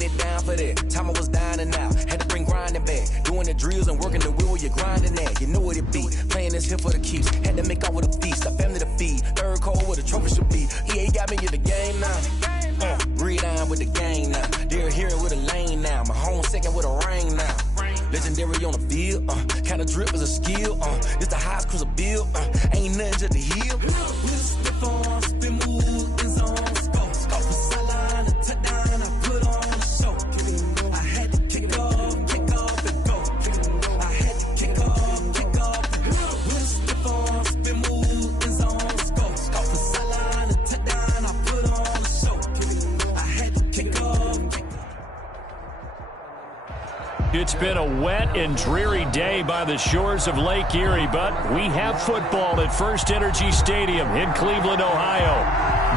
putting it down for that. Time I was dining out, had to bring grinding back. Doing the drills and working the wheel where you're grinding at. You know what it be, playing this here for the keeps. Had to make off with a feast, a family to feed. Third cold where the trophy should be. EA got me in the game now. Breed on with the game now. They're here with a lane now. My home second with a ring now. Legendary on the field, kinda drip is a skill, it's the highest cruiser bill, ain't nothing just to heal. Slip on, spin move, in zone, scope the sideline, a touchdown, I put on a show. I had to kick off and go. I had to kick off and go. Slip on, spin move, in zone, scope the sideline, a touchdown, I put on a show. I had to kick off. It's been a wet and dreary day by the shores of Lake Erie, but we have football at First Energy Stadium in Cleveland, Ohio.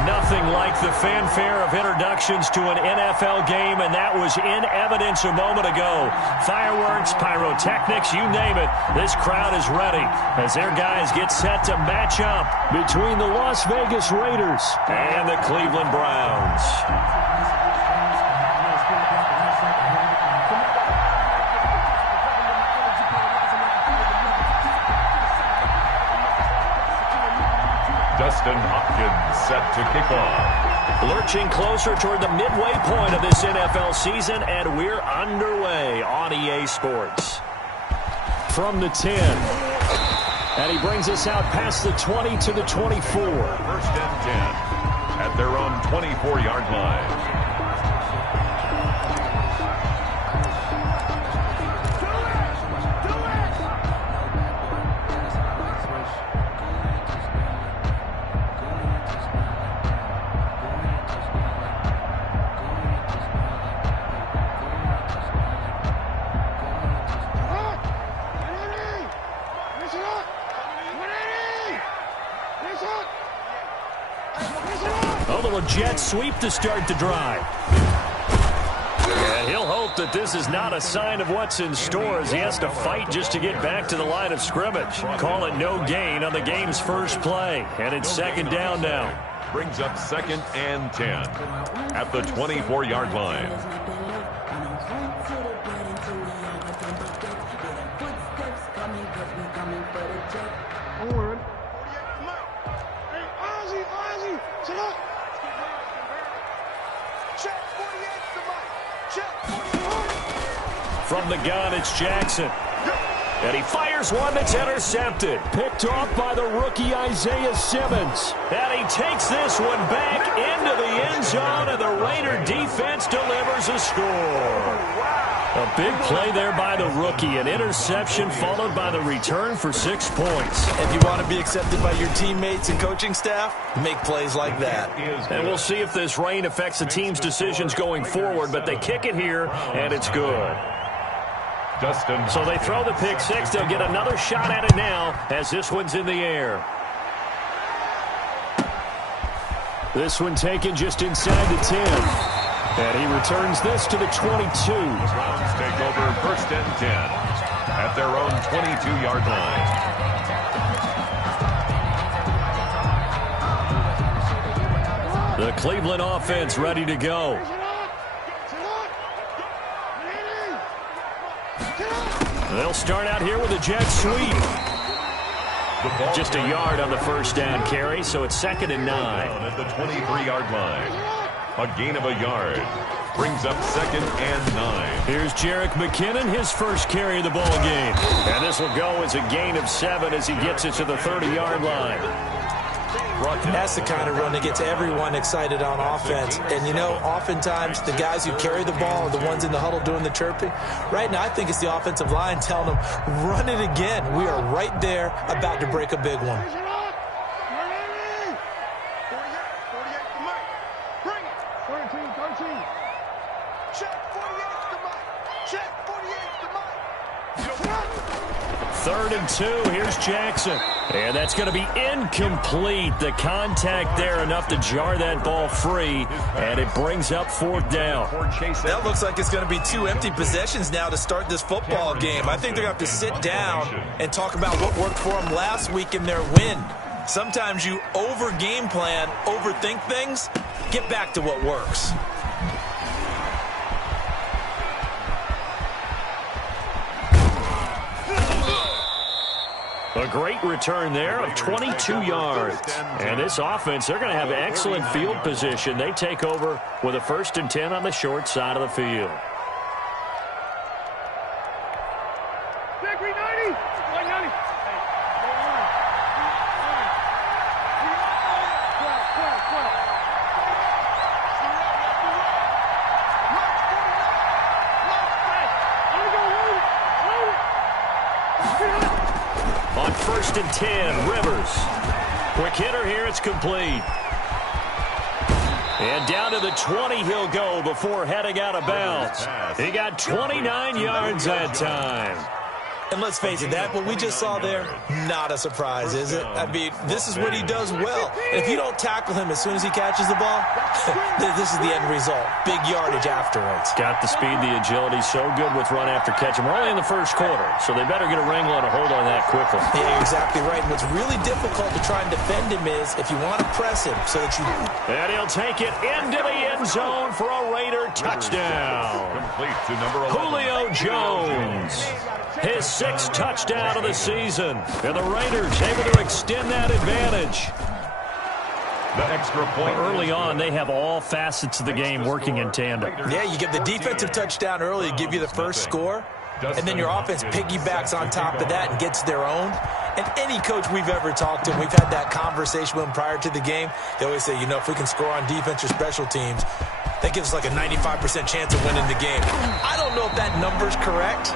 Nothing like the fanfare of introductions to an NFL game, and that was in evidence a moment ago. Fireworks, pyrotechnics, you name it. This crowd is ready as their guys get set to match up between the Las Vegas Raiders and the Cleveland Browns. Dustin Hopkins set to kick off. Lurching closer toward the midway point of this NFL season, and we're underway on EA Sports. From the 10. And he brings us out past the 20 to the 24. First and 10 at their own 24-yard line. Jet sweep to start the drive. And he'll hope that this is not a sign of what's in store as he has to fight just to get back to the line of scrimmage. Call it no gain on the game's first play. And it's second down now. Brings up second and 10 at the 24-yard line. From the gun, it's Jackson. And he fires one that's intercepted. Picked off by the rookie Isaiah Simmons. And he takes this one back into the end zone, and the Raider defense delivers a score. A big play there by the rookie. An interception followed by the return for 6 points. If you want to be accepted by your teammates and coaching staff, make plays like that. And we'll see if this rain affects the team's decisions going forward, but they kick it here, and it's good. So they throw the pick six. They'll get another shot at it now as this one's in the air. This one taken just inside the 10. And he returns this to the 22. The Browns take over first and 10 at their own 22-yard line. The Cleveland offense ready to go. They'll start out here with a jet sweep. Just a yard on the first down carry, so it's second and 9. At the 23-yard line. A gain of a yard. Brings up second and 9. Here's Jerick McKinnon, his first carry of the ball game. And this will go as a gain of 7 as he gets it to the 30-yard line. That's the kind of run that gets everyone excited on offense. And, you know, oftentimes the guys who carry the ball are the ones in the huddle doing the chirping. Right now, I think it's the offensive line telling them, run it again. We are right there about to break a big one. Third and 2, here's Jackson. And that's going to be incomplete. The contact there enough to jar that ball free, and it brings up fourth down. That looks like it's going to be 2 empty possessions now to start this football game. I think they're going to have to sit down and talk about what worked for them last week in their win. Sometimes you over-game plan, overthink things, get back to what works. A great return there of 22 yards. And this offense, they're going to have excellent field position. They take over with a 1st and 10 on the short side of the field. On 1st and 10, Rivers. Quick hitter here, it's complete. And down to the 20 he'll go before heading out of bounds. He got 29 yards that time. And let's face it, that what we just saw there, not a surprise, is it? I mean, this is what he does well. And if you don't tackle him as soon as he catches the ball, this is the end result. Big yardage afterwards. Got the speed, the agility, so good with run after catch. And we're only in the first quarter, so they better get a wrangle and a hold on that quickly. Yeah, you're exactly right. And what's really difficult to try and defend him is if you want to press him so that you... And he'll take it into the end zone for a Raider touchdown. Complete to number 11. Julio Jones. His 6th touchdown of the season. And the Raiders able to extend that advantage. The extra point. Early on, they have all facets of the game working in tandem. Yeah, you get the defensive touchdown early to give you the first score. And then your offense piggybacks on top of that and gets their own. And any coach we've ever talked to, and we've had that conversation with them prior to the game, they always say, you know, if we can score on defense or special teams, that gives us like a 95% chance of winning the game. I don't know if that number's correct,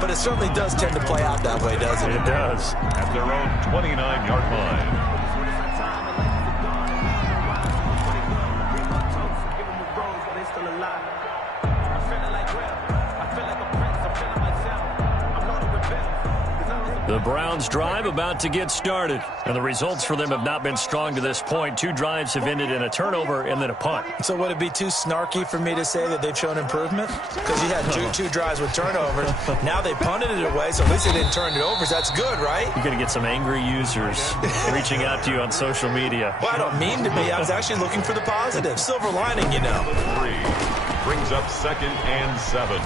but it certainly does tend to play out that way, doesn't it? It does. At their own 29-yard line. The Browns drive about to get started, and the results for them have not been strong to this point. 2 drives have ended in a turnover and then a punt. So would it be too snarky for me to say that they've shown improvement? Because you had two drives with turnovers. Now they punted it away, so at least they didn't turn it over. So that's good, right? You're going to get some angry users reaching out to you on social media. Well, I don't mean to be. I was actually looking for the positive. Silver lining, you know. 3 brings up 2nd and 7.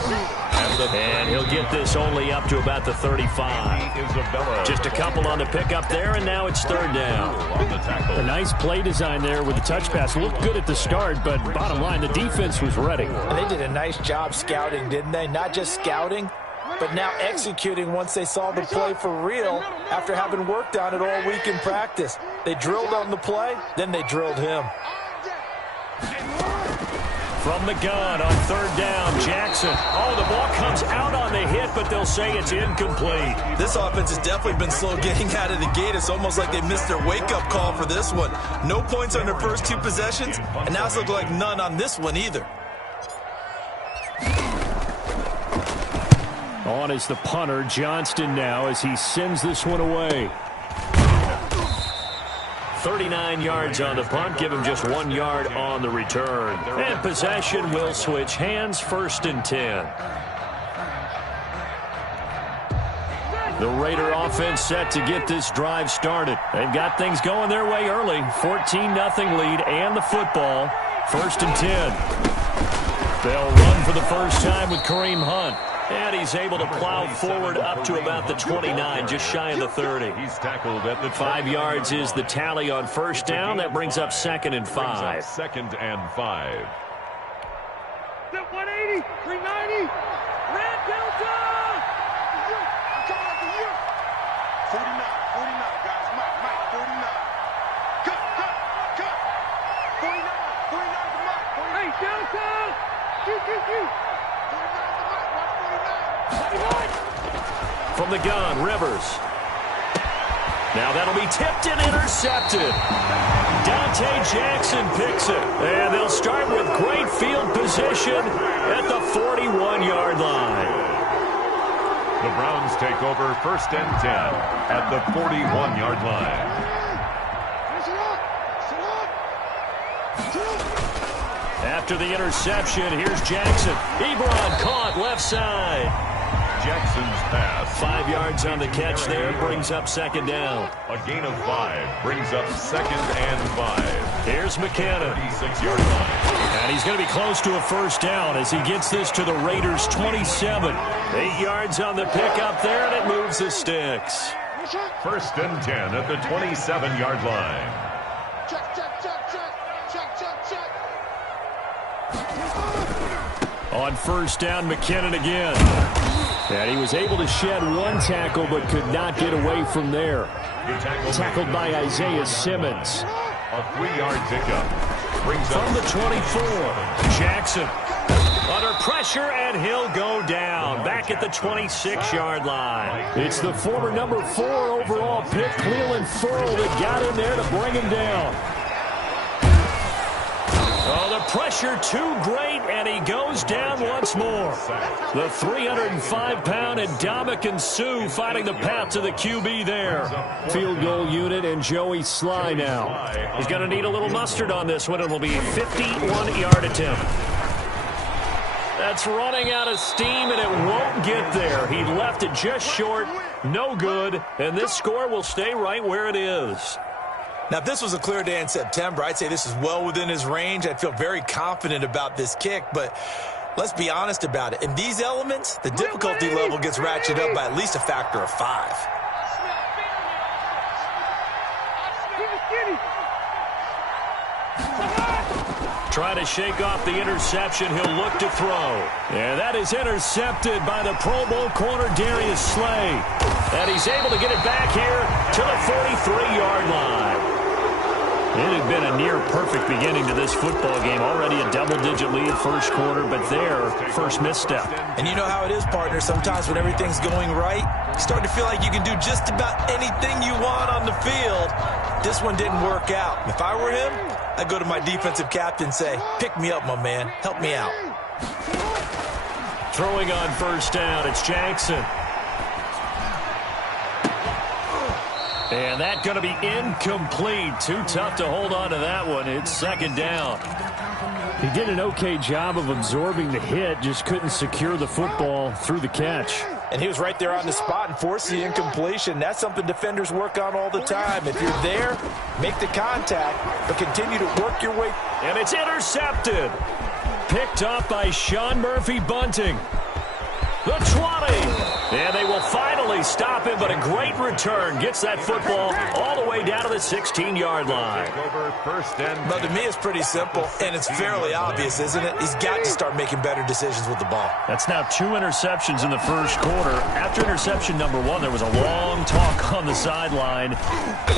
And he'll get this only up to about the 35. Just a couple on the pickup there, and now it's 3rd down. A nice play design there with the touch pass. Looked good at the start, but bottom line, the defense was ready. And they did a nice job scouting, didn't they? Not just scouting, but now executing once they saw the play for real after having worked on it all week in practice. They drilled on the play, then they drilled him. From the gun on 3rd down, Jackson. Oh, the ball comes out on the hit, but they'll say it's incomplete. This offense has definitely been slow getting out of the gate. It's almost like they missed their wake-up call for this one. No points on their first 2 possessions, and now it's looking like none on this one either. On is the punter, Johnston now, as he sends this one away. 39 yards on the punt, give him just 1 yard on the return. And possession will switch hands, 1st and 10. The Raider offense set to get this drive started. They've got things going their way early. 14-0 lead and the football. 1st and 10. They'll run for the first time with Kareem Hunt. And he's able to plow forward up to about the 29, just shy of the 30. He's tackled at the 5 yards is the tally on 1st down. That brings up 2nd and 5. 2nd and 5. 180, 390, Red Delta! 49, guys, Mike, 49. Cut. 49 to Mike. Hey, Delta! Q. From the gun, Rivers. Now that'll be tipped and intercepted. Dante Jackson picks it. And they'll start with great field position at the 41-yard line. The Browns take over 1st and 10 at the 41-yard line. After the interception, here's Jackson. Ebron caught left side. Jackson's pass. 5 yards on the catch there, brings up 2nd down. A gain of 5 brings up 2nd and 5. Here's McKinnon. 36-yard line. And he's going to be close to a 1st down as he gets this to the Raiders' 27. 8 yards on the pickup there, and it moves the sticks. First and 10 at the 27-yard line. On first down, McKinnon again. And he was able to shed one tackle but could not get away from there. Tackled by Isaiah Simmons. A 3-yard pickup. Brings From up the 24, Jackson. Under pressure, and he'll go down. Back at the 26-yard line. It's the former number 4 overall pick, Cleveland Ferrell, that got in there to bring him down. Oh, the pressure too great, and he goes down once more. The 305-pound Ndamukong Suh finding the path to the QB there. Field goal unit and Joey Sly now. He's going to need a little mustard on this one. It will be a 51-yard attempt. That's running out of steam, and it won't get there. He left it just short, no good, and this score will stay right where it is. Now, if this was a clear day in September, I'd say this is well within his range. I'd feel very confident about this kick, but let's be honest about it. In these elements, the difficulty level gets ratcheted up by at least a factor of 5. Trying to shake off the interception. He'll look to throw. And that is intercepted by the Pro Bowl corner, Darius Slay. And he's able to get it back here to the 43-yard line. It had been a near-perfect beginning to this football game. Already a double-digit lead first quarter, but there, first misstep. And you know how it is, partner. Sometimes when everything's going right, you start to feel like you can do just about anything you want on the field. This one didn't work out. If I were him, I'd go to my defensive captain and say, pick me up, my man. Help me out. Throwing on first down, it's Jackson. And that's going to be incomplete. Too tough to hold on to that one. It's second down. He did an okay job of absorbing the hit, just couldn't secure the football through the catch. And he was right there on the spot and forced the incompletion. That's something defenders work on all the time. If you're there, make the contact, but continue to work your way. And it's intercepted. Picked up by Sean Murphy-Bunting. The 20. And they will finally stop him, but a great return. Gets that football all the way down to the 16-yard line. But to me, it's pretty simple, and it's fairly obvious, isn't it? He's got to start making better decisions with the ball. That's now 2 interceptions in the first quarter. After interception number 1, there was a long talk on the sideline,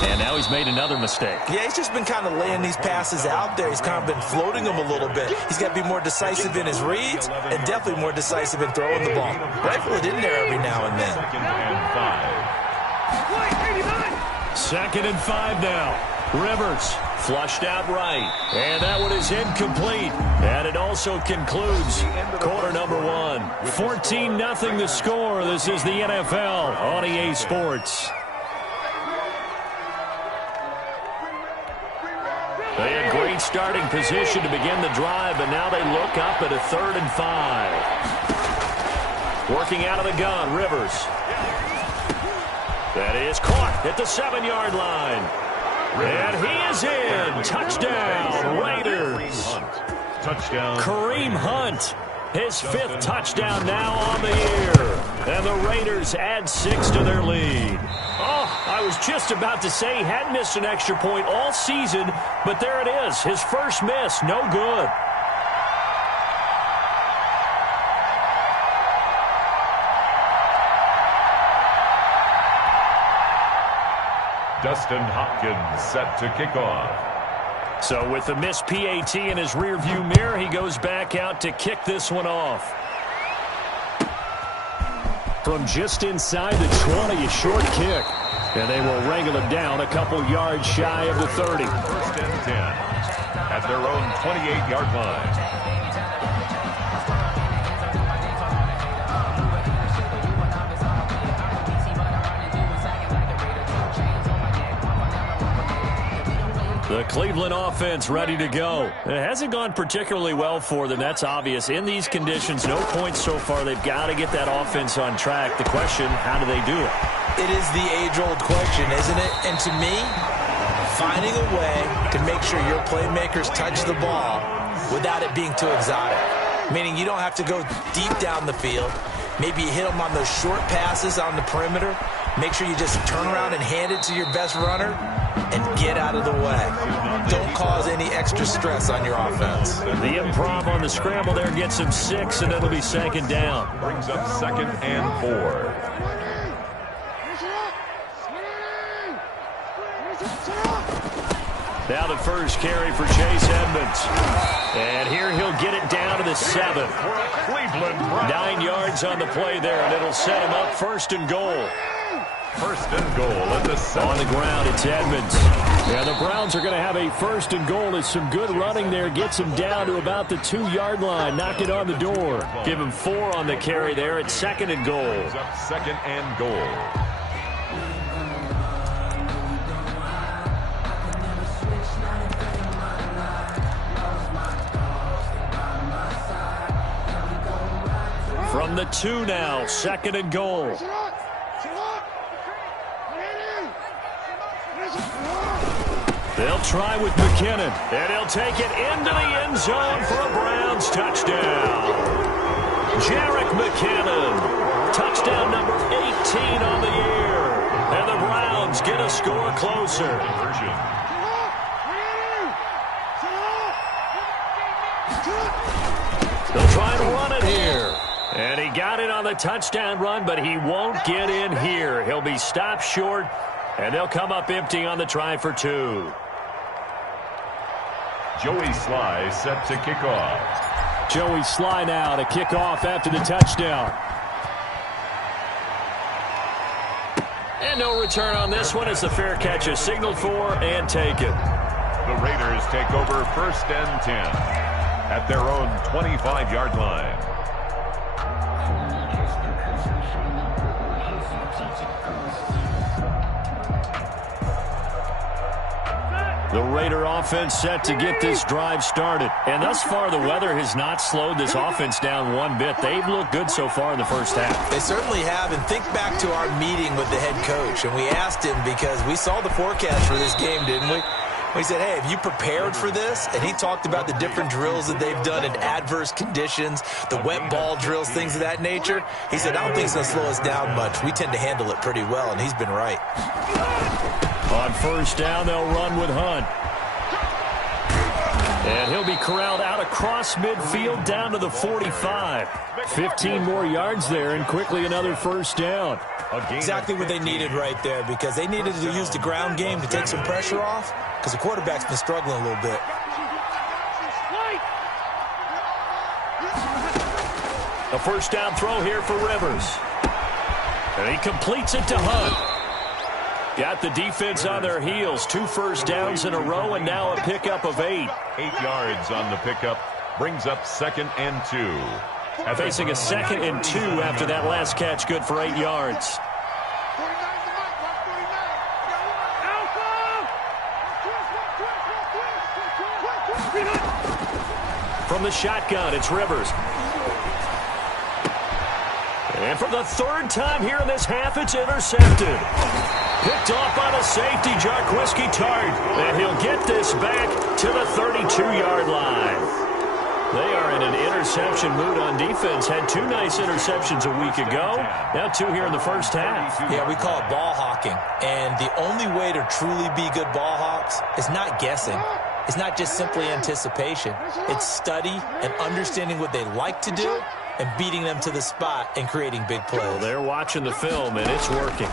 and now he's made another mistake. Yeah, he's just been kind of laying these passes out there. He's kind of been floating them a little bit. He's got to be more decisive in his reads and definitely more decisive in throwing the ball. Rifle it in there every now and then. Second and 5 now. Rivers flushed out right. And that one is incomplete. And it also concludes quarter number 1. 14-0 the score. This is the NFL on EA Sports. They had great starting position to begin the drive, but now they look up at a 3rd and 5. Working out of the gun, Rivers. That is caught at the 7-yard line. And he is in. Touchdown, Raiders. Touchdown. Kareem Hunt, his 5th touchdown now on the year. And the Raiders add 6 to their lead. Oh, I was just about to say he hadn't missed an extra point all season, but there it is. His first miss, no good. Dustin Hopkins set to kick off. So with the missed PAT in his rearview mirror, he goes back out to kick this one off. From just inside the 20, a short kick. And they will wrangle him down a couple yards shy of the 30. First and 10 at their own 28-yard line. The Cleveland offense ready to go. It hasn't gone particularly well for them. That's obvious. In these conditions, no points so far. They've got to get that offense on track. The question, how do they do it? It is the age-old question, isn't it? And to me, finding a way to make sure your playmakers touch the ball without it being too exotic. Meaning you don't have to go deep down the field. Maybe you hit them on those short passes on the perimeter. Make sure you just turn around and hand it to your best runner and get out of the way. Don't cause any extra stress on your offense. The improv on the scramble there gets him 6, and it'll be second down. Brings up 2nd and 4. Now the first carry for Chase Edmonds. And here he'll get it down to the 7. 9 yards on the play there, and it'll set him up 1st and goal. 1st and goal at the 7. On the ground, it's Edmonds. Yeah, the Browns are going to have a 1st and goal. It's some good running there. Gets him down to about the 2-yard line. Knock it on the door. Give him 4 on the carry there at 2nd and goal. Up 2nd and goal. From the 2 now, 2nd and goal. They'll try with McKinnon, and he'll take it into the end zone for a Browns touchdown. Jerick McKinnon, touchdown number 18 on the year. And the Browns get a score closer. They'll try and run it here. And he got it on the touchdown run, but he won't get in here. He'll be stopped short, and they'll come up empty on the try for 2. Joey Sly set to kick off. Joey Sly now to kick off after the touchdown. And no return on this one as the fair catch is signaled for and taken. The Raiders take over 1st and 10 at their own 25-yard line. The Raider offense set to get this drive started. And thus far, the weather has not slowed this offense down one bit. They've looked good so far in the first half. They certainly have. And think back to our meeting with the head coach. And we asked him because we saw the forecast for this game, didn't we? We said, hey, have you prepared for this? And he talked about the different drills that they've done in adverse conditions, the wet ball drills, things of that nature. He said, I don't think it's going to slow us down much. We tend to handle it pretty well, and he's been right. On 1st down, they'll run with Hunt. And he'll be corralled out across midfield down to the 45. 15 more yards there, and quickly another 1st down. Exactly what they needed right there, because they needed to use the ground game to take some pressure off, because the quarterback's been struggling a little bit. A 1st down throw here for Rivers. And he completes it to Hunt. Got the defense on their heels. 2 1st downs in a row, and now a pickup of 8. 8 yards on the pickup. Brings up 2nd and 2. Facing a 2nd and 2 after that last catch. Good for 8 yards. From the shotgun, it's Rivers. And for the 3rd time here in this half, it's intercepted. Picked off by the safety, Jarquiski Tart. And he'll get this back to the 32-yard line. They are in an interception mood on defense. Had 2 nice interceptions a week ago. Now 2 here in the first half. Yeah, we call it ball hawking. And the only way to truly be good ball hawks is not guessing. It's not just simply anticipation. It's study and understanding what they like to do and beating them to the spot and creating big plays. Well, they're watching the film, and it's working.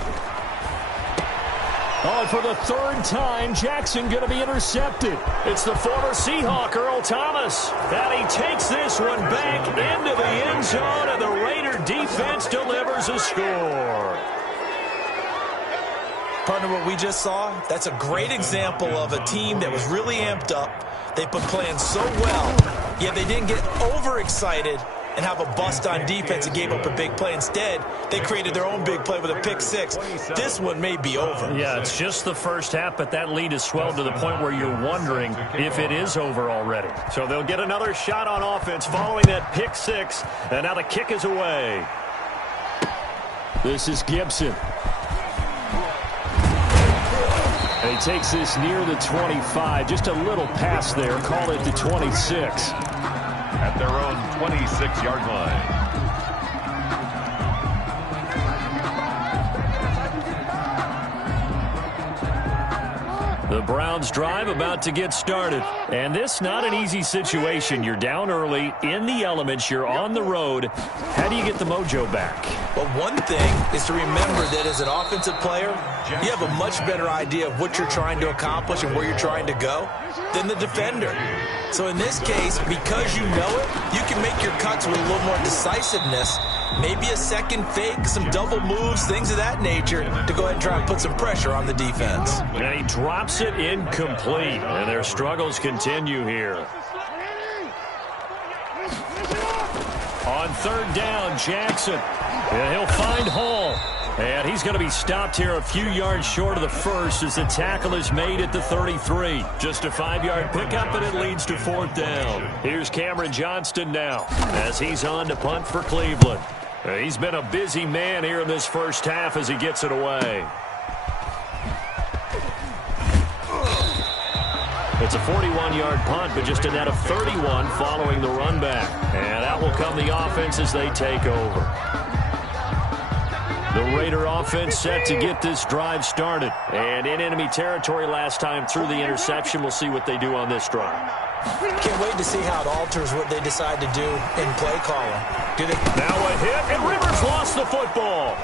Oh, and for the 3rd time, Jackson going to be intercepted. It's the former Seahawk, Earl Thomas. And he takes this one back into the end zone, and the Raider defense delivers a score. Partner, what we just saw, that's a great example of a team that was really amped up. They put plans so well, yet they didn't get overexcited and have a bust on defense and gave up a big play. Instead, they created their own big play with a pick 6. This one may be over. Yeah, it's just the first half, but that lead has swelled to the point where you're wondering if it is over already. So they'll get another shot on offense following that pick 6, and now the kick is away. This is Gibson. And he takes this near the 25. Just a little pass there. Call it the 26. At their own 26-yard line. The Browns drive about to get started. And this not an easy situation. You're down early, in the elements, you're on the road. How do you get the mojo back? Well, one thing is to remember that as an offensive player, you have a much better idea of what you're trying to accomplish and where you're trying to go than the defender. So in this case, because you know it, you can make your cuts with a little more decisiveness, maybe a second fake, some double moves, things of that nature, to go ahead and try and put some pressure on the defense. And he drops it incomplete, and their struggles continue here. On third down, Jackson. And he'll find Hall. And he's going to be stopped here a few yards short of the first as the tackle is made at the 33. Just a 5-yard pickup, and it leads to fourth down. Here's Cameron Johnston now as he's on to punt for Cleveland. He's been a busy man here in this first half as he gets it away. It's a 41-yard punt, but just a net of 31 following the run back. And out will come the offense as they take over. The Raider offense set to get this drive started. And in enemy territory last time through the interception. We'll see what they do on this drive. Can't wait to see how it alters what they decide to do in play calling. Now a hit, and Rivers lost the football.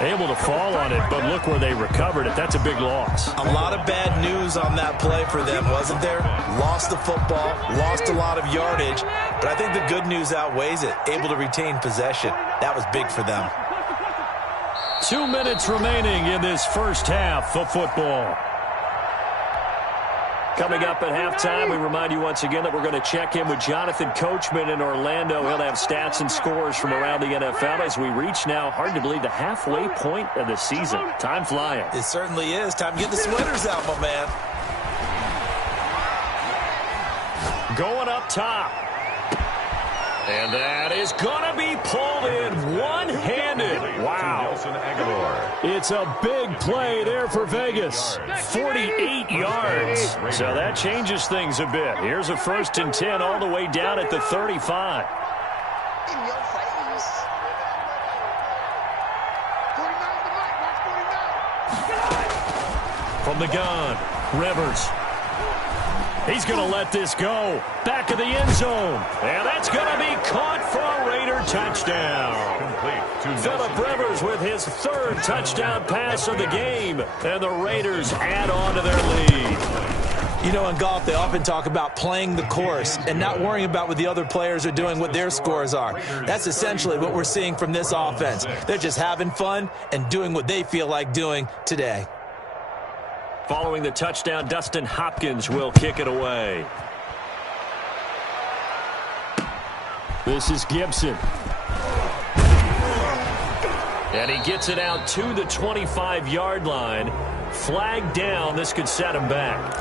Able to fall on it, but look where they recovered it. That's a big loss. A lot of bad news on that play for them, wasn't there? Lost the football, lost a lot of yardage, but I think the good news outweighs it. Able to retain possession. That was big for them. 2 minutes remaining in this first half of football. Coming up at halftime, we remind you once again that we're going to check in with Jonathan Coachman in Orlando. He'll have stats and scores from around the NFL as we reach now, hard to believe, the halfway point of the season. Time flying. It certainly is. Time to get the sweaters out, my man. Going up top. And that is going to be pulled in one-handed. Wow. It's a big play there for Vegas. 48 yards. So that changes things a bit. Here's a 1st and 10 all the way down at the 35. In your face. 49. From the gun, Rivers. He's going to let this go. Back of the end zone. And that's going to be caught for a Raider touchdown. Phillip Rivers with his 3rd touchdown pass of the game. And the Raiders add on to their lead. You know, in golf, they often talk about playing the course and not worrying about what the other players are doing, what their scores are. That's essentially what we're seeing from this offense. They're just having fun and doing what they feel like doing today. Following the touchdown, Dustin Hopkins will kick it away. This is Gibson. And he gets it out to the 25-yard line. Flag down. This could set him back.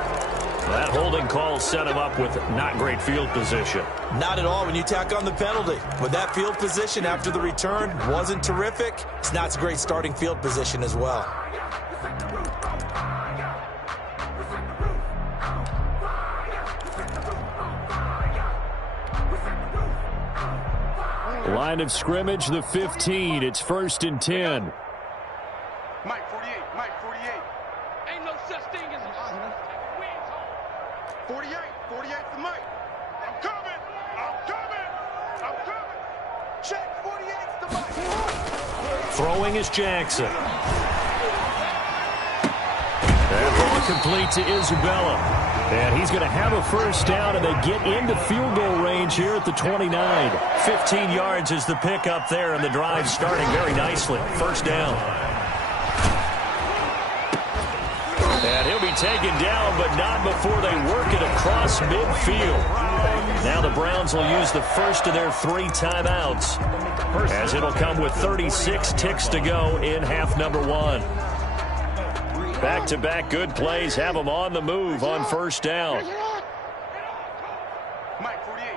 That holding call set him up with not great field position. Not at all when you tack on the penalty. With that field position after the return wasn't terrific, it's not a great starting field position as well. Line of scrimmage, the 15. It's 1st and 10. Mike 48, Mike 48. Ain't no such thing as a wins home. 48 for Mike. I'm coming. Check 48 to Mike. Throwing is Jackson. That ball complete to Isabella. And he's going to have a 1st down, and they get into field goal range here at the 29. 15 yards is the pickup there, and the drive starting very nicely. 1st down. And he'll be taken down, but not before they work it across midfield. Now the Browns will use the first of their 3 timeouts, as it'll come with 36 ticks to go in half number 1. Back-to-back good plays have them on the move on 1st down. Mike 48.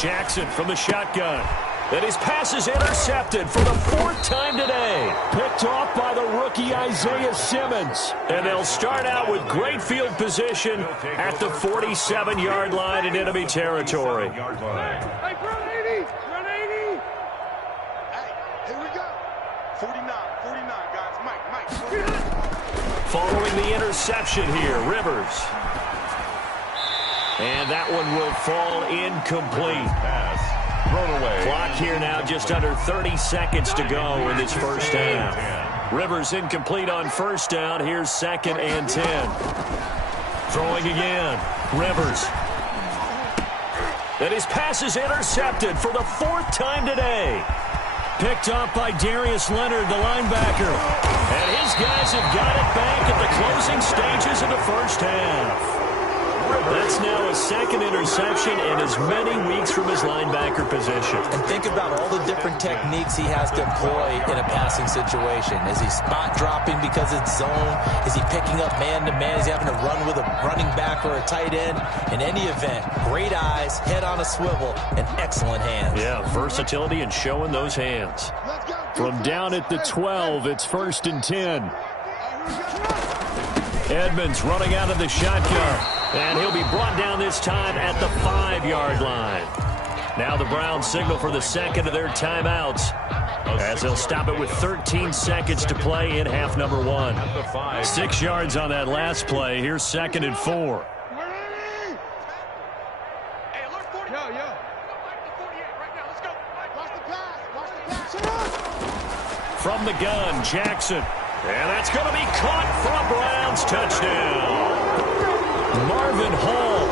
Jackson from the shotgun. And his pass is intercepted for the 4th time today. Picked off by the rookie Isaiah Simmons. And they'll start out with great field position at the 47-yard line in enemy territory. Hey, run 80. Hey, here we go. 49. following the interception here. Rivers. And that one will fall incomplete. Pass thrown away. Clock here now just under 30 seconds to go in this first half. Rivers incomplete on first down. Here's 2nd and 10. Throwing again. Rivers. And his pass is intercepted for the 4th time today. Picked off by Darius Leonard, the linebacker. And his guys have got it back at the closing stages of the first half. That's now his 2nd interception in as many weeks from his linebacker position. And think about all the different techniques he has to employ in a passing situation. Is he spot dropping because it's zone? Is he picking up man-to-man? Is he having to run with a running back or a tight end? In any event, great eyes, head on a swivel, and excellent hands. Yeah, versatility and showing those hands. From down at the 12, it's 1st and 10. Edmonds running out of the shotgun. And he'll be brought down this time at the 5-yard line. Now the Browns signal for the 2nd of their timeouts, as they'll stop it with 13 seconds to play in half number 1. 6 yards on that last play. Here's 2nd and 4. From the gun, Jackson. And that's going to be caught for a Browns touchdown. Marvin Hall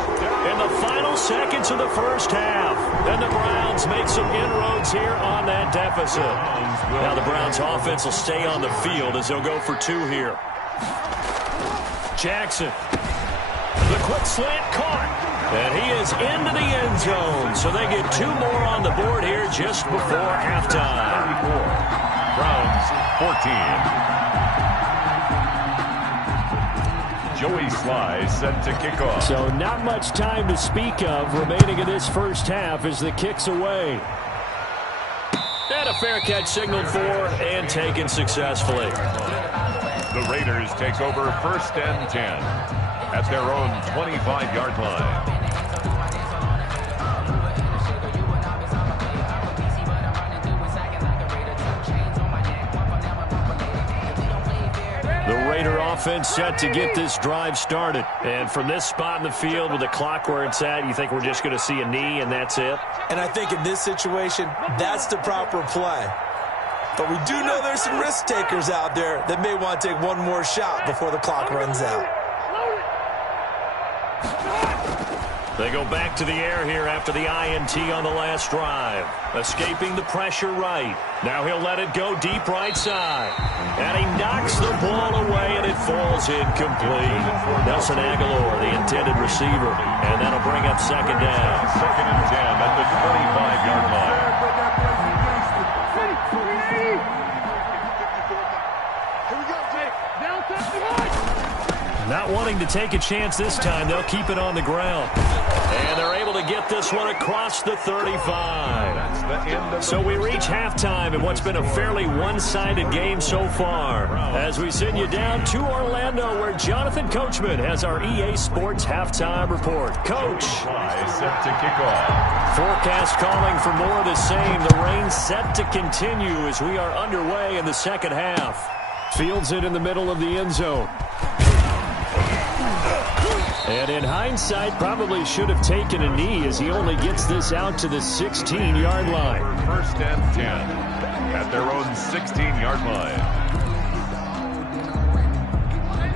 in the final seconds of the first half. And the Browns make some inroads here on that deficit. Now the Browns offense will stay on the field as they'll go for 2 here. Jackson. The quick slant caught. And he is into the end zone. So they get 2 more on the board here just before halftime. 34. Browns 14. Joey Sly set to kick off. So not much time to speak of remaining in this first half as the kick's away. And a fair catch signaled for and taken successfully. The Raiders take over 1st and 10 at their own 25-yard line. The Raider offense set to get this drive started. And from this spot in the field with the clock where it's at, you think we're just going to see a knee and that's it? And I think in this situation, that's the proper play. But we do know there's some risk takers out there that may want to take one more shot before the clock runs out. They go back to the air here after the INT on the last drive. Escaping the pressure right. Now he'll let it go deep right side. And he knocks the ball away, and it falls incomplete. Nelson Aguilar, the intended receiver. And that'll bring up 2nd down. 2nd and 10 at the 25-yard line. Not wanting to take a chance this time, they'll keep it on the ground. And they're able to get this one across the 35. So we reach halftime in what's been a fairly one-sided game so far. As we send you down to Orlando, where Jonathan Coachman has our EA Sports halftime report. Coach. Set to kick off. Forecast calling for more of the same. The rain set to continue as we are underway in the 2nd half. Fields it in the middle of the end zone. And in hindsight, probably should have taken a knee as he only gets this out to the 16-yard line. 1st and 10 at their own 16-yard line.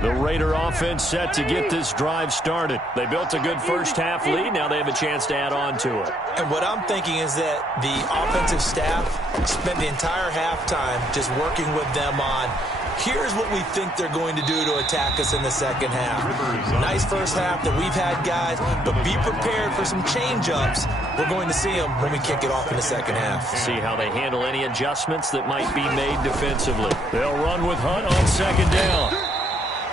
The Raider offense set to get this drive started. They built a good first half lead. Now they have a chance to add on to it. And what I'm thinking is that the offensive staff spent the entire halftime just working with them on, here's what we think they're going to do to attack us in the 2nd half. Nice first half that we've had, guys, but be prepared for some change-ups. We're going to see them when we kick it off in the 2nd half. See how they handle any adjustments that might be made defensively. They'll run with Hunt on 2nd down.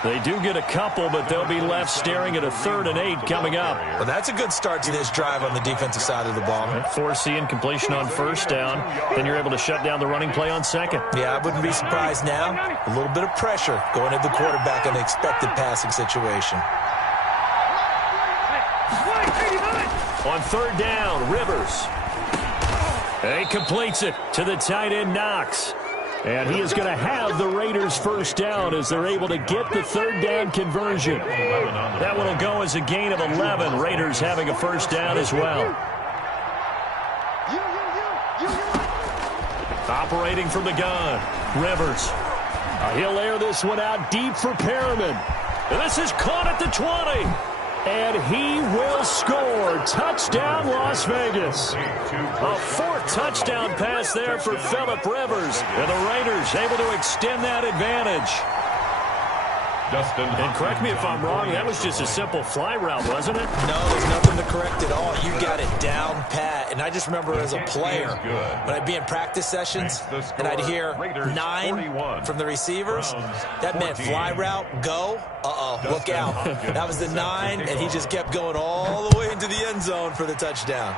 They do get a couple, but they'll be left staring at a 3rd and 8 coming up. Well, that's a good start to this drive on the defensive side of the ball. Force the incompletion on 1st down. Then you're able to shut down the running play on 2nd. Yeah, I wouldn't be surprised now. A little bit of pressure going at the quarterback in the expected passing situation. On 3rd down, Rivers. And he completes it to the tight end, Knox. And he is going to have the Raiders first down as they're able to get the third down conversion. That one will go as a gain of 11. Raiders having a first down as well. Operating from the gun, Rivers. He'll air this one out deep for Perriman. And this is caught at the 20. And he will score. Touchdown, Las Vegas. A fourth touchdown pass there for Phillip Rivers. And the Raiders able to extend that advantage. And correct me if I'm wrong, that was just a simple fly route, wasn't it? No, there's nothing to correct at all. You got it down pat. And I just remember as a player, when I'd be in practice sessions, and I'd hear 9 from the receivers, that meant fly route, go, look out. That was the 9, and he just kept going all the way into the end zone for the touchdown.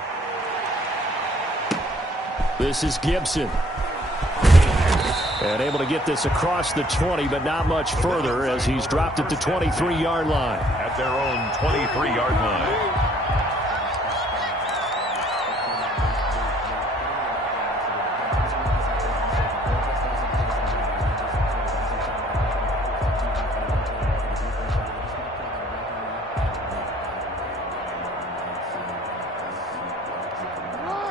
This is Gibson. And able to get this across the 20, but not much further as he's dropped at the 23-yard line. At their own 23-yard line.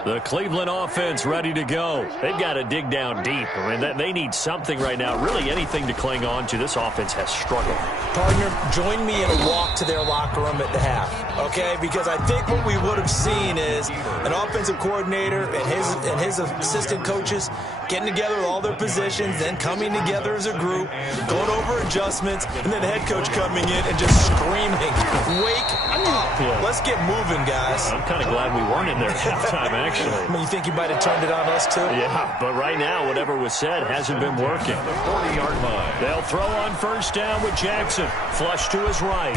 The Cleveland offense ready to go. They've got to dig down deep. I mean, they need something right now, really anything to cling on to. This offense has struggled. Partner, join me in a walk to their locker room at the half, okay? Because I think what we would have seen is an offensive coordinator and his assistant coaches getting together with all their positions, then coming together as a group, going over adjustments, and then the head coach coming in and just screaming, wake up. Yeah. Let's get moving, guys. I'm kind of glad we weren't in there at halftime, actually. I mean, you think you might have turned it on us, too? Yeah, but right now, whatever was said hasn't been working. The 40-yard line. They'll throw on first down with Jackson. Flush to his right.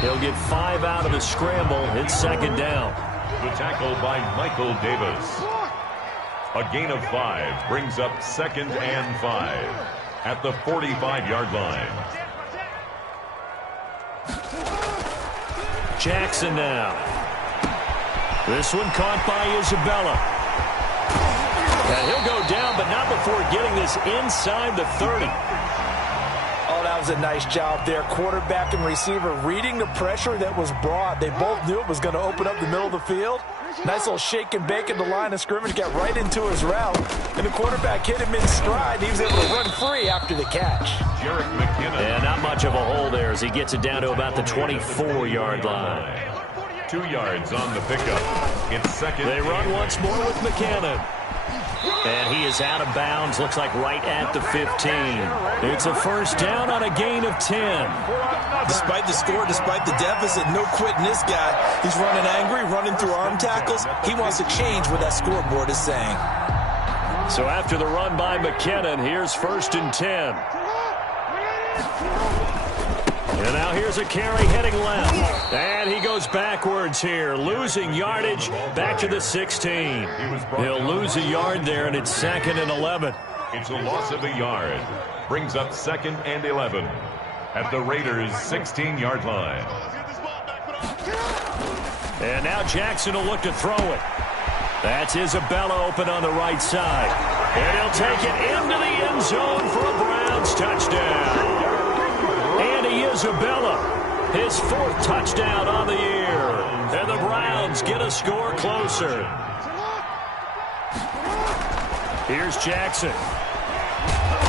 He'll get 5 out of the scramble. It's second down. The tackle by Michael Davis. A gain of 5 brings up 2nd and 5 at the 45-yard line. Jackson now. This one caught by Isabella. And he'll go down, but not before getting this inside the 30. Oh, that was a nice job there. Quarterback and receiver reading the pressure that was brought. They both knew it was going to open up the middle of the field. Nice little shake and bake at the line of scrimmage. Got right into his route. And the quarterback hit him in stride. He was able to run free after the catch. Jarek McKinnon. And not much of a hole there as he gets it down to about the 24-yard line. 2 yards on the pickup. It's second. They run once more with McKinnon. And he is out of bounds. Looks like right at the 15. It's a first down on a gain of 10. Despite the score, despite the deficit, no quitting this guy. He's running angry, running through arm tackles. He wants to change what that scoreboard is saying. So after the run by McKinnon, here's 1st and 10. And now here's a carry heading left. And he goes backwards here, losing yardage back to the 16. He'll lose a yard there, and it's 2nd and 11. It's a loss of a yard. Brings up 2nd and 11 at the Raiders' 16-yard line. And now Jackson will look to throw it. That's Isabella open on the right side. And he'll take it into the end zone for a Browns touchdown. Isabella, his 4th touchdown on the year. And the Browns get a score closer. Here's Jackson.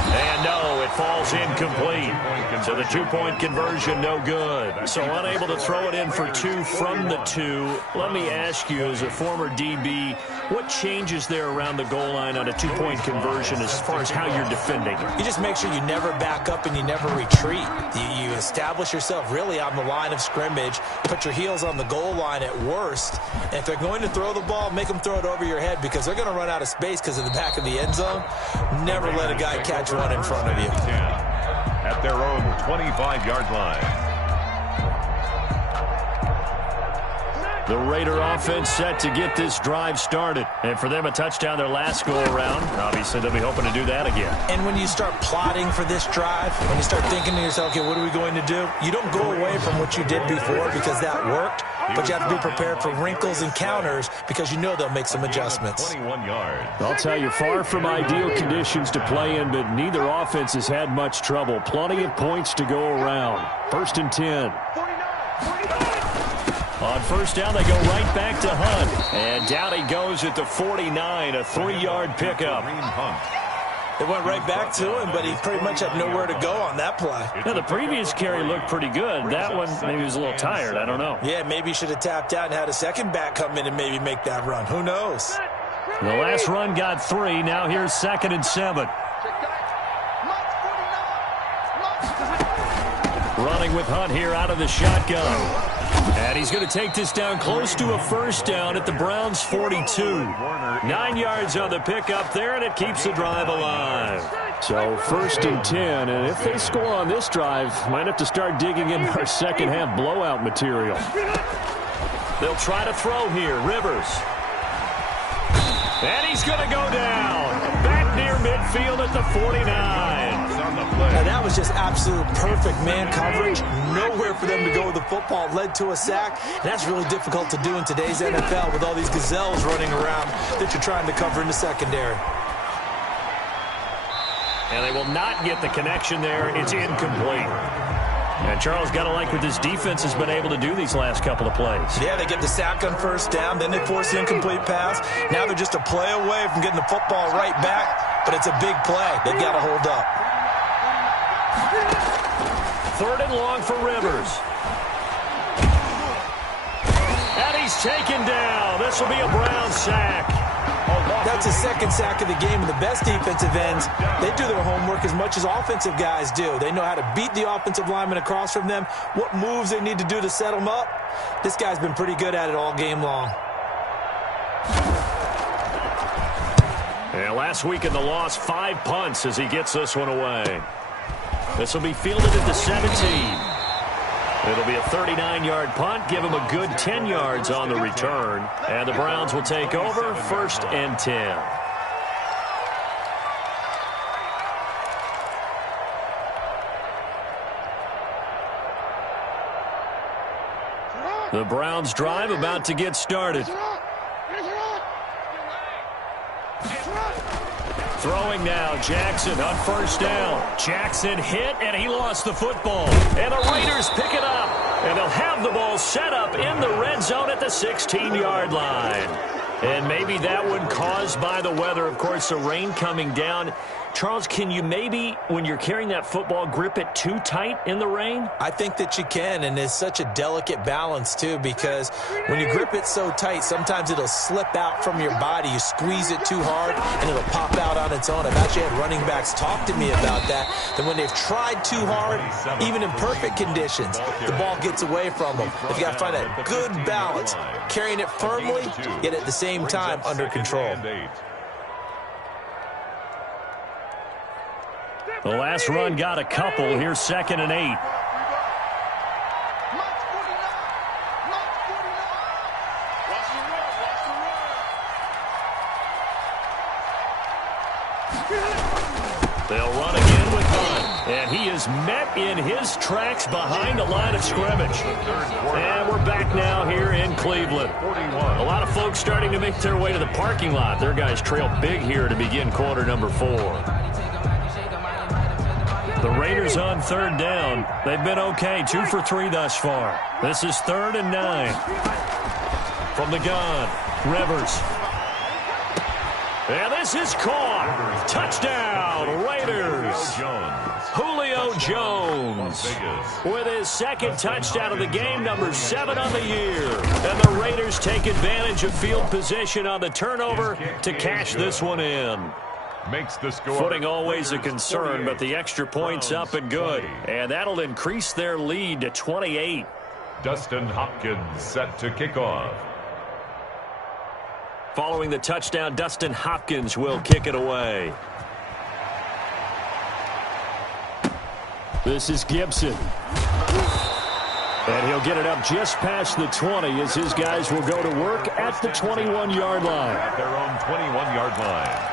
And no, it falls incomplete. So the 2-point conversion, no good. So unable to throw it in for 2 from the 2. Let me ask you, as a former DB, what changes there around the goal line on a 2-point conversion as far as how you're defending? You just make sure you never back up and you never retreat. You establish yourself really on the line of scrimmage, put your heels on the goal line at worst. And if they're going to throw the ball, make them throw it over your head because they're going to run out of space because of the back of the end zone. Never let a guy catch one in front of you. At their own 25-yard line. The Raider offense set to get this drive started. And for them, a touchdown their last go-around. Obviously, they'll be hoping to do that again. And when you start plotting for this drive, when you start thinking to yourself, okay, what are we going to do? You don't go away from what you did before because that worked. but you have to be prepared for wrinkles and counters because you know they'll make some adjustments. 21 yards. I'll tell you, far from ideal conditions to play in, but neither offense has had much trouble. Plenty of points to go around. 1st and 10. On 1st down, they go right back to Hunt. And down he goes at the 49, a 3-yard pickup. They went right back to him, but he pretty much had nowhere to go on that play. Yeah, the previous carry looked pretty good. That one, maybe he was a little tired. I don't know. Yeah, maybe he should have tapped out and had a second back come in and maybe make that run. Who knows? The last run got 3. Now here's 2nd and 7. Running with Hunt here out of the shotgun. And he's going to take this down close to a 1st down at the Browns' 42. 9 yards on the pickup there, and it keeps the drive alive. So 1st and 10, and if they score on this drive, might have to start digging in our second-half blowout material. They'll try to throw here. Rivers. And he's going to go down. Back near midfield at the 49. And that was just absolute perfect man coverage. Nowhere for them to go with the football. Led to a sack. And that's really difficult to do in today's NFL with all these gazelles running around that you're trying to cover in the secondary. And they will not get the connection there. It's incomplete. And Charles, got to like what this defense has been able to do these last couple of plays. Yeah, they get the sack on 1st down. Then they force the incomplete pass. Now they're just a play away from getting the football right back. But it's a big play. They've got to hold up. 3rd and long for Rivers. And he's taken down. This will be a Brown sack. That's his 2nd sack of the game, and the best defensive ends, they do their homework as much as offensive guys do. They know how to beat the offensive lineman across from them, what moves they need to do to set them up. This guy's been pretty good at it all game long. And last week in the loss, 5 punts as he gets this one away. This will be fielded at the 17. It'll be a 39-yard punt, give him a good 10 yards on the return. And the Browns will take over 1st and 10. The Browns drive about to get started. Throwing now, Jackson on 1st down. Jackson hit, and he lost the football. And the Raiders pick it up. And they'll have the ball set up in the red zone at the 16-yard line. And maybe that one caused by the weather. Of course, the rain coming down. Charles, can you maybe, when you're carrying that football, grip it too tight in the rain? I think that you can, and it's such a delicate balance, too, because when you grip it so tight, sometimes it'll slip out from your body. You squeeze it too hard, and it'll pop out on its own. I've actually had running backs talk to me about that when they've tried too hard, even in perfect conditions, the ball gets away from them. They've got to find that good balance, carrying it firmly, yet at the same time under control. The last run got a couple. Here's 2nd and 8. They'll run again with Hunt. And he is met in his tracks behind the line of scrimmage. And we're back now here in Cleveland. A lot of folks starting to make their way to the parking lot. Their guys trail big here to begin quarter number 4. The Raiders on 3rd down. They've been okay, 2 for 3 thus far. This is 3rd and 9. From the gun, Rivers. And this is caught. Touchdown, Raiders. Julio Jones with his 2nd touchdown of the game, number 7 on the year. And the Raiders take advantage of field position on the turnover to cash this one in. Makes the score. Footing always a concern, but the extra point's up and good. And that'll increase their lead to 28. Dustin Hopkins set to kick off. Following the touchdown, Dustin Hopkins will kick it away. This is Gibson. And he'll get it up just past the 20 as his guys will go to work at the 21-yard line. At their own 21-yard line.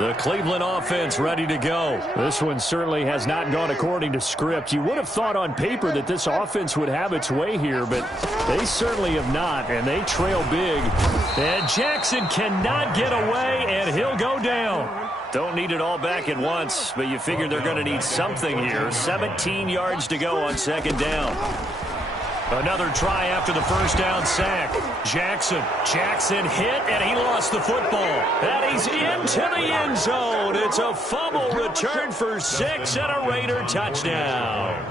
The Cleveland offense ready to go. This one certainly has not gone according to script. You would have thought on paper that this offense would have its way here, but they certainly have not, and they trail big. And Jackson cannot get away, and he'll go down. Don't need it all back at once, but you figure they're going to need something here. 17 yards to go on second down. Another try after the first down sack. Jackson hit, and he lost the football. And he's into the end zone. It's a fumble return for 6 and a Raider touchdown.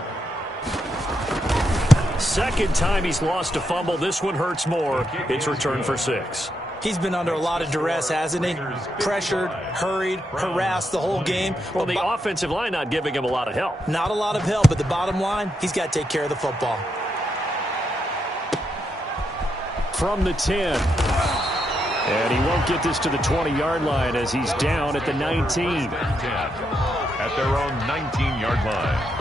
Second time he's lost a fumble. This one hurts more. It's returned for 6. He's been under a lot of duress, hasn't he? Pressured, hurried, harassed the whole game. Well, the offensive line not giving him a lot of help. Not a lot of help, but the bottom line, he's got to take care of the football. From the 10. And he won't get this to the 20-yard line as he's down at the 19. At their own 19-yard line.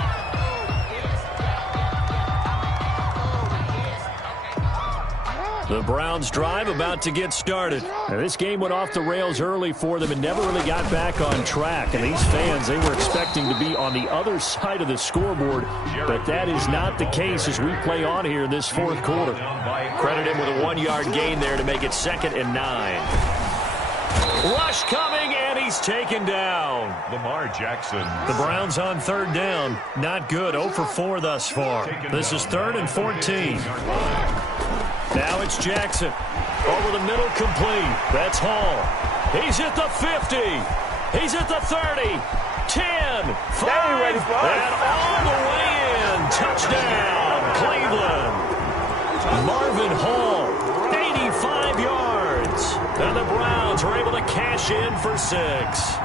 The Browns drive about to get started. Now, this game went off the rails early for them and never really got back on track. And these fans, they were expecting to be on the other side of the scoreboard, but that is not the case as we play on here in this fourth quarter. Credit him with a 1-yard gain there to make it 2nd and 9. Rush coming, and he's taken down. Lamar Jackson. The Browns on 3rd down. Not good. 0 for 4 thus far. This is 3rd and 14. Now it's Jackson. Over the middle, complete. That's Hall. He's at the 50. He's at the 30. 10, 5, and all the way in. Touchdown, Cleveland. Marvin Hall, 85 yards. And the Browns are able to cash in for 6.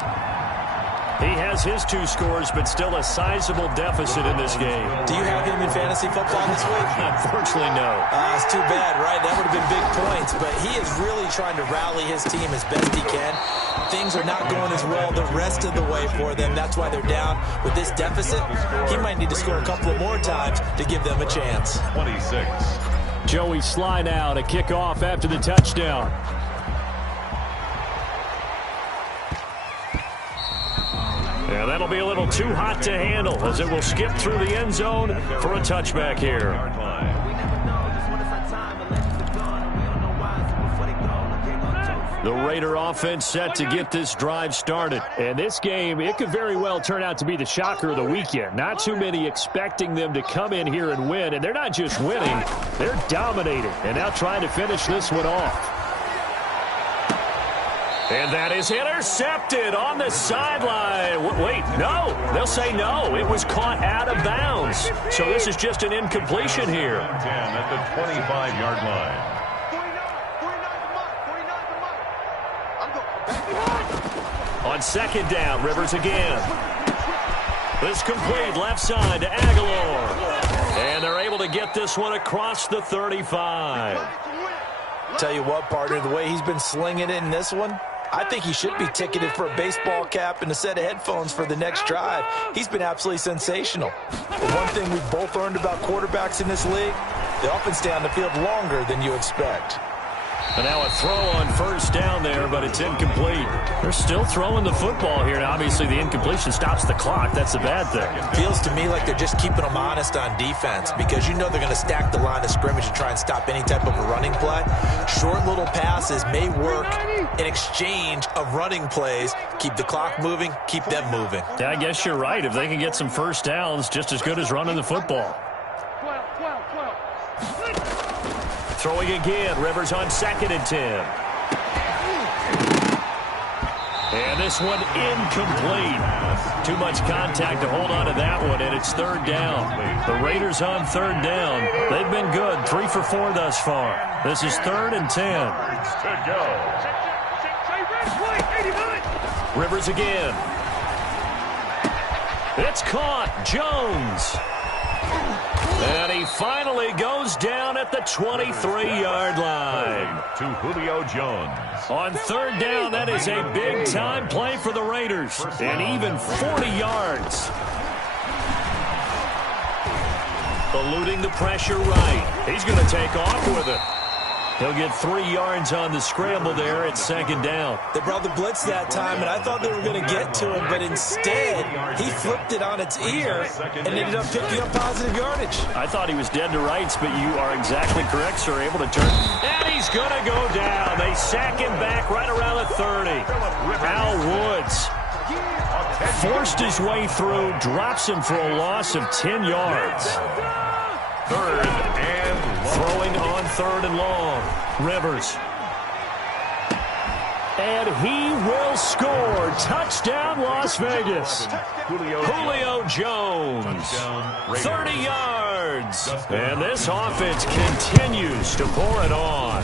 He has his 2 scores, but still a sizable deficit in this game. Do you have him in fantasy football this week? Unfortunately, no. It's too bad, right? That would have been big points, but he is really trying to rally his team as best he can. Things are not going as well the rest of the way for them. That's why they're down. With this deficit, he might need to score a couple of more times to give them a chance. 26. Joey Sly now to kick off after the touchdown. Yeah, that'll be a little too hot to handle as it will skip through the end zone for a touchback here. The Raider offense set to get this drive started. And this game, it could very well turn out to be the shocker of the weekend. Not too many expecting them to come in here and win. And they're not just winning, they're dominating. And now trying to finish this one off. And that is intercepted on the sideline. Wait, no. They'll say no. It was caught out of bounds. So this is just an incompletion here. 10 at the 25-yard line. On 2nd down, Rivers again. This complete left side to Aguilar. And they're able to get this one across the 35. Tell you what, partner, the way he's been slinging it in this one, I think he should be ticketed for a baseball cap and a set of headphones for the next drive. He's been absolutely sensational. The one thing we've both learned about quarterbacks in this league, they often stay on the field longer than you expect. And now a throw on 1st down there, but it's incomplete. They're still throwing the football here, and obviously the incompletion stops the clock. That's the bad thing. It feels to me like they're just keeping them honest on defense because you know they're going to stack the line of scrimmage and try and stop any type of a running play. Short little passes may work in exchange of running plays. Keep the clock moving, keep them moving. Yeah, I guess you're right. If they can get some 1st downs, just as good as running the football. Throwing again, Rivers on 2nd and 10. And this one incomplete. Too much contact to hold on to that one, and it's 3rd down. The Raiders on 3rd down. They've been good, 3 for 4 thus far. This is 3rd and 10. Rivers again. It's caught. Jones. And he finally goes down at the 23-yard line. To Julio Jones. On 3rd down, that is a big-time play for the Raiders. And even 40 yards. Eluding the pressure right. He's going to take off with it. He'll get 3 yards on the scramble there at second down. They brought the blitz that time, and I thought they were going to get to him, but instead he flipped it on its ear and ended up picking up positive yardage. I thought he was dead to rights, but you are exactly correct, sir. Able to turn. And he's going to go down. They sack him back right around the 30. Al Woods forced his way through, drops him for a loss of 10 yards. Third and long. Throwing on third and long. Rivers. And he will score. Touchdown, Las Vegas. Julio Jones. 30 yards. And this offense continues to pour it on.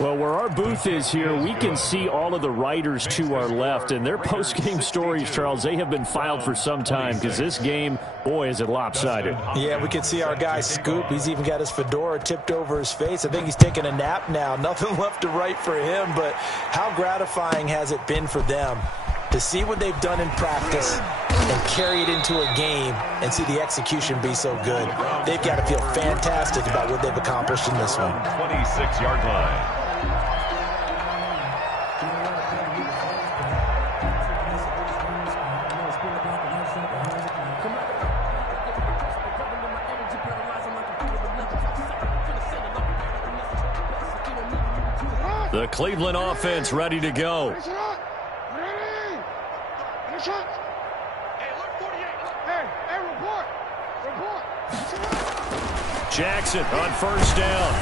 Well, where our booth is here, we can see all of the writers to our left. And their post-game stories, Charles, they have been filed for some time because this game, boy, is it lopsided. Yeah, we can see our guy Scoop. He's even got his fedora tipped over his face. I think he's taking a nap now. Nothing left to write for him, but how gratifying has it been for them to see what they've done in practice and carry it into a game and see the execution be so good. They've got to feel fantastic about what they've accomplished in this one. 26-yard line. The Cleveland offense ready to go. Jackson on first down.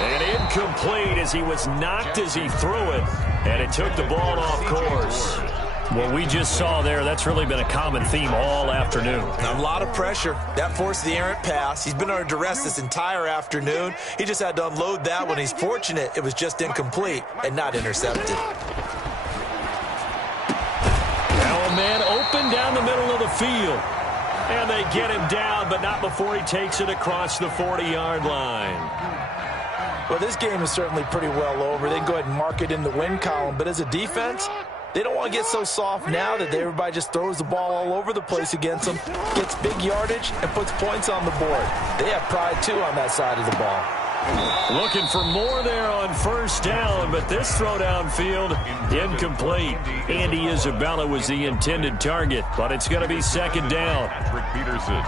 And incomplete as he was knocked as he threw it. And it took the ball off course. What we just saw there, that's really been a common theme all afternoon. A lot of pressure. That forced the errant pass. He's been under duress this entire afternoon. He just had to unload that one. He's fortunate it was just incomplete and not intercepted. Now a man open down the middle of the field. And they get him down, but not before he takes it across the 40-yard line. Well, this game is certainly pretty well over. They can go ahead and mark it in the win column. But as a defense, they don't want to get so soft now that everybody just throws the ball all over the place against them, gets big yardage, and puts points on the board. They have pride, too, on that side of the ball. Looking for more there on first down, but this throw downfield, incomplete. Andy Isabella was the intended target, but it's going to be second down. Patrick Peterson.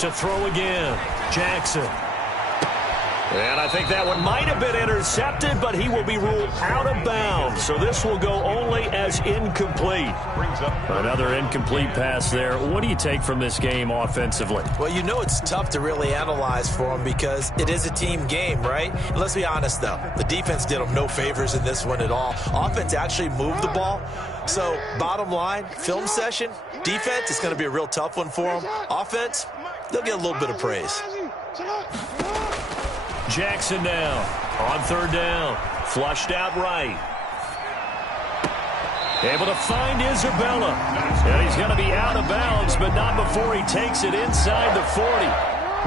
To throw again, Jackson. And I think that one might have been intercepted, but he will be ruled out of bounds. So this will go only as incomplete. Another incomplete pass there. What do you take from this game offensively? Well, you know it's tough to really analyze for them because it is a team game, right? And let's be honest, though. The defense did them no favors in this one at all. Offense actually moved the ball. So, bottom line, film session, defense is going to be a real tough one for them. Offense, they'll get a little bit of praise. Jackson now on third down. Flushed out right. Able to find Isabella. And he's going to be out of bounds, but not before he takes it inside the 40.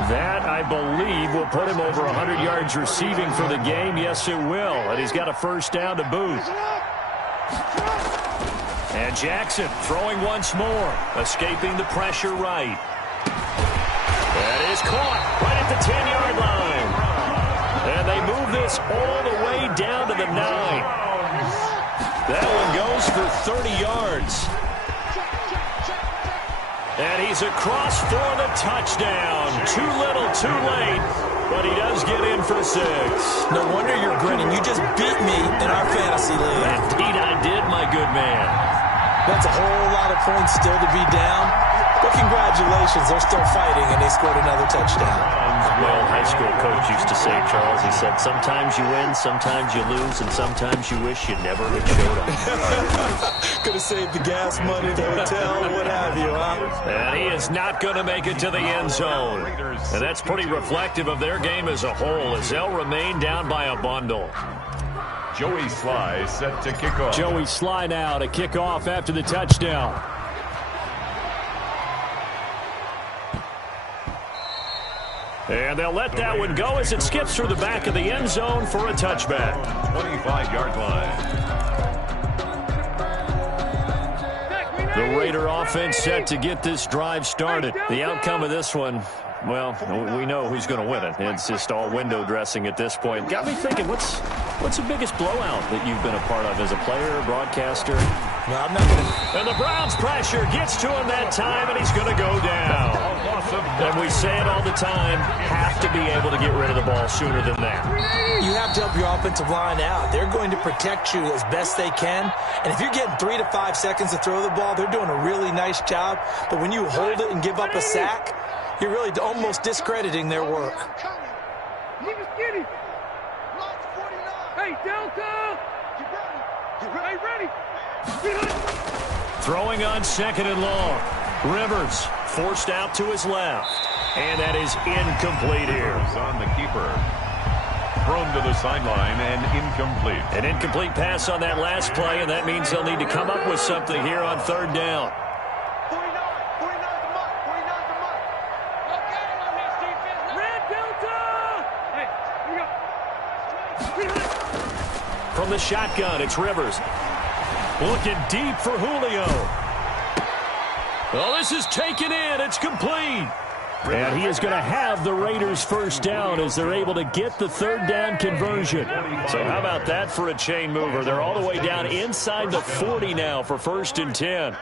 That, I believe, will put him over 100 yards receiving for the game. Yes, it will. And he's got a first down to boot. And Jackson throwing once more. Escaping the pressure right. That is caught right at the 10-yard line. And they move this all the way down to the 9. That one goes for 30 yards. And he's across for the touchdown. Too little, too late. But he does get in for 6. No wonder you're grinning. You just beat me in our fantasy league. Indeed I did, my good man. That's a whole lot of points still to be down. But congratulations, they're still fighting, and they scored another touchdown. My old high school coach used to say, Charles, he said, sometimes you win, sometimes you lose, and sometimes you wish you never had showed up. Could have saved the gas money, the hotel, what have you, huh? And he is not going to make it to the end zone. And that's pretty reflective of their game as a whole, as they'll remain down by a bundle. Joey Sly set to kick off. Joey Sly now to kick off after the touchdown. And they'll let that one go as it skips through the back of the end zone for a touchback. 25-yard line. The Raider offense set to get this drive started. The outcome of this one, well, we know who's going to win it. It's just all window dressing at this point. Got me thinking, what's the biggest blowout that you've been a part of as a player, broadcaster? No, I'm not going to. And the Browns pressure gets to him that time, and he's going to go down. And we say it all the time, have to be able to get rid of the ball sooner than that. You have to help your offensive line out. They're going to protect you as best they can. And if you're getting 3 to 5 seconds to throw the ball, they're doing a really nice job. But when you hold it and give up a sack, you're really almost discrediting their work. Hey, Delta! Get ready! Throwing on 2nd and long. Rivers forced out to his left. And that is incomplete here. On the keeper. Thrown to the sideline and incomplete. An incomplete pass on that last play, and that means they'll need to come up with something here on 3rd down. 49 the mark. Okay, on this defense. Red Delta! Hey, here we go. From the shotgun, it's Rivers. Looking deep for Julio. Well, this is taken in. It's complete. And he is going to have the Raiders first down as they're able to get the 3rd down conversion. So how about that for a chain mover? They're all the way down inside the 40 now for 1st and 10.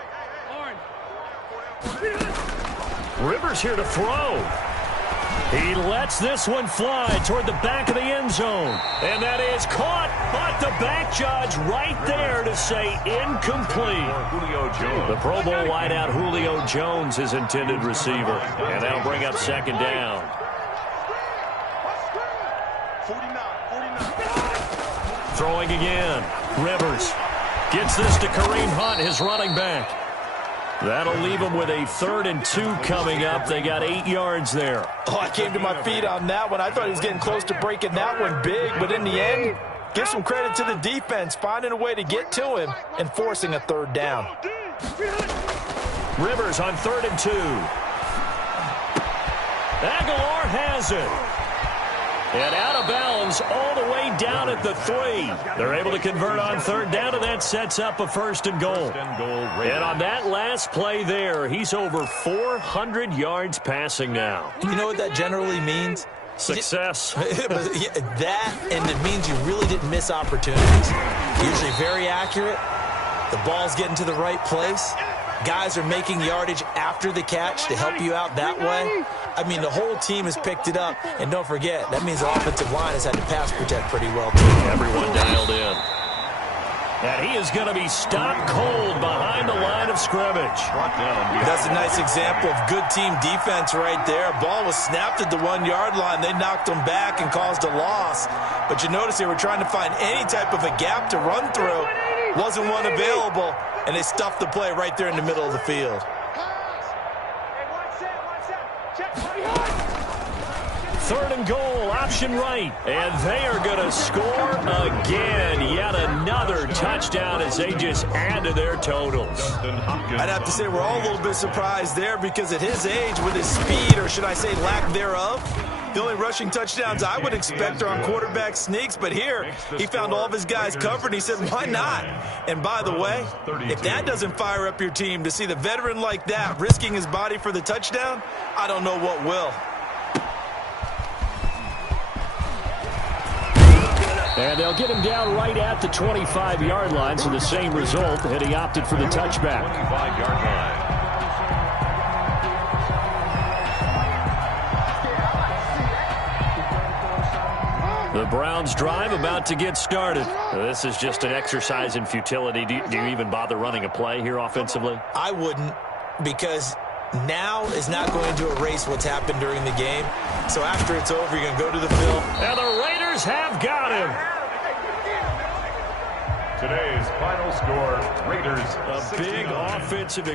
Rivers here to throw. He lets this one fly toward the back of the end zone. And that is caught, but the back judge right there to say incomplete. Julio Jones. The Pro Bowl wideout Julio Jones, his intended receiver. And that'll bring up 2nd down. 49. Throwing again. Rivers gets this to Kareem Hunt, his running back. That'll leave them with a 3rd and 2 coming up. They got 8 yards there. Oh, I came to my feet on that one. I thought he was getting close to breaking that one big, but in the end, give some credit to the defense, finding a way to get to him and forcing a 3rd down. Rivers on 3rd and 2. Aguilar has it. And out of bounds all the way down at the 3. They're able to convert on 3rd down, and that sets up a 1st and goal. And on that last play there, he's over 400 yards passing now. You know what that generally means? Success. That, and it means you really didn't miss opportunities. Usually very accurate. The ball's getting to the right place. Guys are making yardage after the catch to help you out that way. I mean, the whole team has picked it up. And don't forget, that means the offensive line has had to pass protect pretty well, too. Everyone dialed in. And he is going to be stopped cold behind the line of scrimmage. That's a nice example of good team defense right there. Ball was snapped at the 1-yard line. They knocked him back and caused a loss. But you notice they were trying to find any type of a gap to run through. Wasn't one available, and they stuffed the play right there in the middle of the field. 3rd and goal, option right. And they are going to score again. Yet another touchdown as they just add to their totals. I'd have to say we're all a little bit surprised there because at his age, with his speed, or should I say lack thereof, the only rushing touchdowns I would expect are on quarterback sneaks. But here, he found all of his guys covered. He said, why not? And by the way, if that doesn't fire up your team to see the veteran like that risking his body for the touchdown, I don't know what will. And they'll get him down right at the 25-yard line, so the same result, and he opted for the touchback. 25-yard line. The Browns drive about to get started. This is just an exercise in futility. Do you even bother running a play here offensively? I wouldn't, because now is not going to erase what's happened during the game. So after it's over, you're going to go to the film. And the Raiders have got him. Today's final score, Raiders A big offensive